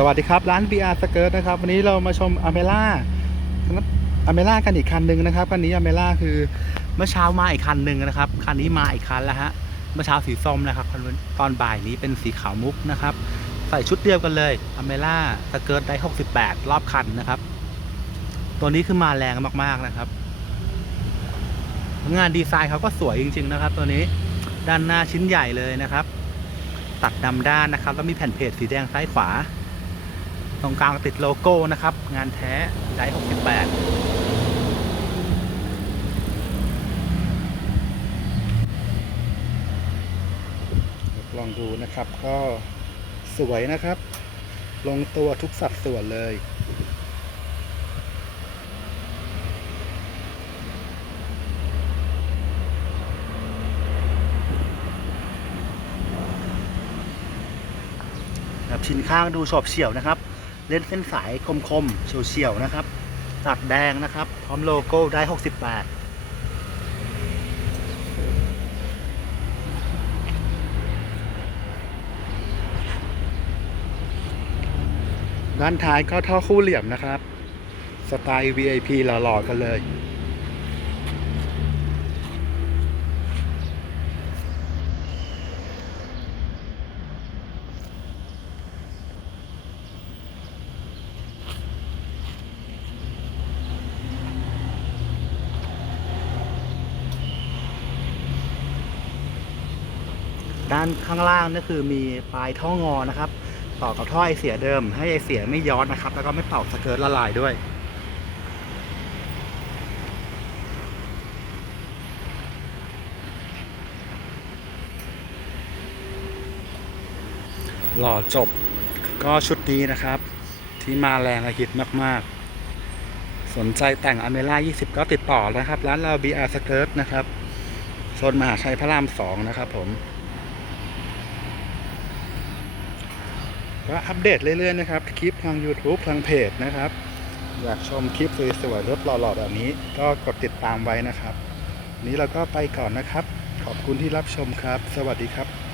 สวัสดีครับ ร้าน BR s k i r t นะครับ วันนี้เรามาชมอเมล่าอเมล่ากันอีกคันหนึ่งนะครับ คันนี้อเมล่าคือเมื่อเช้ามาอีกคันหนึ่งนะครับ คันนี้มาอีกคันแล้วฮะ เมื่อเช้าสีส้มนะครับ ตอนบ่ายนี้เป็นสีขาวมุกนะครับ ใส่ชุดเดียวกันเลยอเมล่าสเกิร์ตได้ 68 รอบคันนะครับ ตัวนี้คือมาแรงมากๆนะครับ งานดีไซน์เขาก็สวยจริง ๆ นะครับ ตัวนี้ด้านหน้าชิ้นใหญ่เลยนะครับ ตัดดำด้านนะครับ แล้วมีแผ่นเพจสีแดงซ้ายขวา ตรงกลางติดโลโก้นะครับ งานแท้ได้68ลองดูนะครับก็สวยนะครับ ลงตัวทุกสัดส่วนเลยแบบชิ้นข้างดูฉบเฉียวนะครับ เล่นเส้นสายคมๆเฉียวๆนะครับ ตัดแดงนะครับ พร้อมโลโก้ได้ 68ด้านท้ายก็ท่อคู่เหลี่ยมนะครับ สไตล์ VIP หล่อๆกันเลย ด้านข้างล่างนี่คือมีปลายท่องอนะครับ ต่อกับท่อไอเสียเดิม ให้ไอเสียไม่ย้อนนะครับ แล้วก็ไม่เป่าสเกิร์ตละลายด้วยหล่อจบก็ชุดนี้นะครับ ที่มาแรงและฮิตมาก ๆ สนใจแต่งอเมล่า 20 ก็ติดต่อนะครับ ร้านเรา BR Skirt นะครับโซนมหาชัยพระราม 2 นะครับผม ก็อัปเดตเรื่อยๆนะครับ คลิปทาง YouTube ทางเพจนะครับ อยากชมคลิปสวยๆรถหล่อๆแบบนี้ ก็กดติดตามไว้นะครับ นี้เราก็ไปก่อนนะครับ ขอบคุณที่รับชมครับ สวัสดีครับ